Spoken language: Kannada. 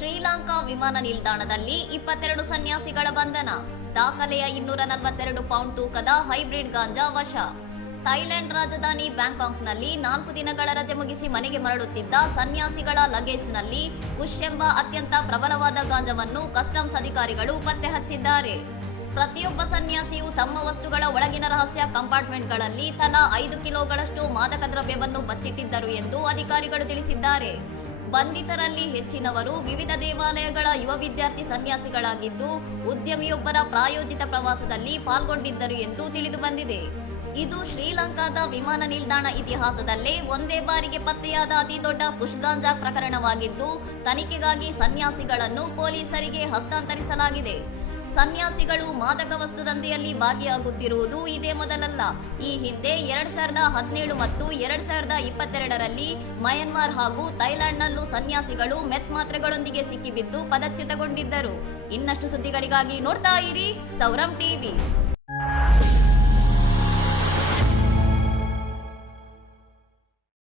ಶ್ರೀಲಂಕಾ ವಿಮಾನ ನಿಲ್ದಾಣದಲ್ಲಿ 22 ಸನ್ಯಾಸಿಗಳ ಬಂಧನ. ದಾಖಲೆಯ 242 ಪೌಂಡ್ ತೂಕದ ಹೈಬ್ರಿಡ್ ಗಾಂಜಾ ವಶ. ಥೈಲ್ಯಾಂಡ್ ರಾಜಧಾನಿ ಬ್ಯಾಂಕಾಕ್ನಲ್ಲಿ 4 ದಿನಗಳ ರಜೆ ಮುಗಿಸಿ ಮನೆಗೆ ಮರಳುತ್ತಿದ್ದ ಸನ್ಯಾಸಿಗಳ ಲಗೇಜ್ನಲ್ಲಿ ಕುಶ್ ಎಂಬ ಅತ್ಯಂತ ಪ್ರಬಲವಾದ ಗಾಂಜಾವನ್ನು ಕಸ್ಟಮ್ಸ್ ಅಧಿಕಾರಿಗಳು ಪತ್ತೆ ಹಚ್ಚಿದ್ದಾರೆ. ಪ್ರತಿಯೊಬ್ಬ ಸನ್ಯಾಸಿಯು ತಮ್ಮ ವಸ್ತುಗಳ ಒಳಗಿನ ರಹಸ್ಯ ಕಂಪಾರ್ಟ್ಮೆಂಟ್ಗಳಲ್ಲಿ ತಲಾ 5 ಕಿಲೋಗಳಷ್ಟು ಮಾದಕ ದ್ರವ್ಯವನ್ನು ಬಚ್ಚಿಟ್ಟಿದ್ದರು ಎಂದು ಅಧಿಕಾರಿಗಳು ತಿಳಿಸಿದ್ದಾರೆ. ಬಂಧಿತರಲ್ಲಿ ಹೆಚ್ಚಿನವರು ವಿವಿಧ ದೇವಾಲಯಗಳ ಯುವ ವಿದ್ಯಾರ್ಥಿ ಸನ್ಯಾಸಿಗಳಾಗಿದ್ದು, ಉದ್ಯಮಿಯೊಬ್ಬರ ಪ್ರಾಯೋಜಿತ ಪ್ರವಾಸದಲ್ಲಿ ಪಾಲ್ಗೊಂಡಿದ್ದರು ಎಂದು ತಿಳಿದುಬಂದಿದೆ. ಇದು ಶ್ರೀಲಂಕಾದ ವಿಮಾನ ನಿಲ್ದಾಣ ಇತಿಹಾಸದಲ್ಲೇ ಒಂದೇ ಬಾರಿಗೆ ಪತ್ತೆಯಾದ ಅತಿದೊಡ್ಡ ಕುಶ್ ಗಾಂಜಾ ಪ್ರಕರಣವಾಗಿದ್ದು, ತನಿಖೆಗಾಗಿ ಸನ್ಯಾಸಿಗಳನ್ನು ಪೊಲೀಸರಿಗೆ ಹಸ್ತಾಂತರಿಸಲಾಗಿದೆ. ಸನ್ಯಾಸಿಗಳು ಮಾದಕ ವಸ್ತು ದಂಧೆಯಲ್ಲಿ ಭಾಗಿಯಾಗುತ್ತಿರುವುದು ಇದೇ ಮೊದಲಲ್ಲ. ಈ ಹಿಂದೆ 2017 ಮತ್ತು 2022ರಲ್ಲಿ ಮಯನ್ಮಾರ್ ಹಾಗೂ ಥೈಲ್ಯಾಂಡ್ನಲ್ಲೂ ಸನ್ಯಾಸಿಗಳು ಮೆತ್ ಮಾತ್ರೆಗಳೊಂದಿಗೆ ಸಿಕ್ಕಿಬಿದ್ದು ಪದಚ್ಯುತಗೊಂಡಿದ್ದರು. ಇನ್ನಷ್ಟು ಸುದ್ದಿಗಳಿಗಾಗಿ ನೋಡ್ತಾ ಇರಿ ಸೌರಂ ಟಿವಿ.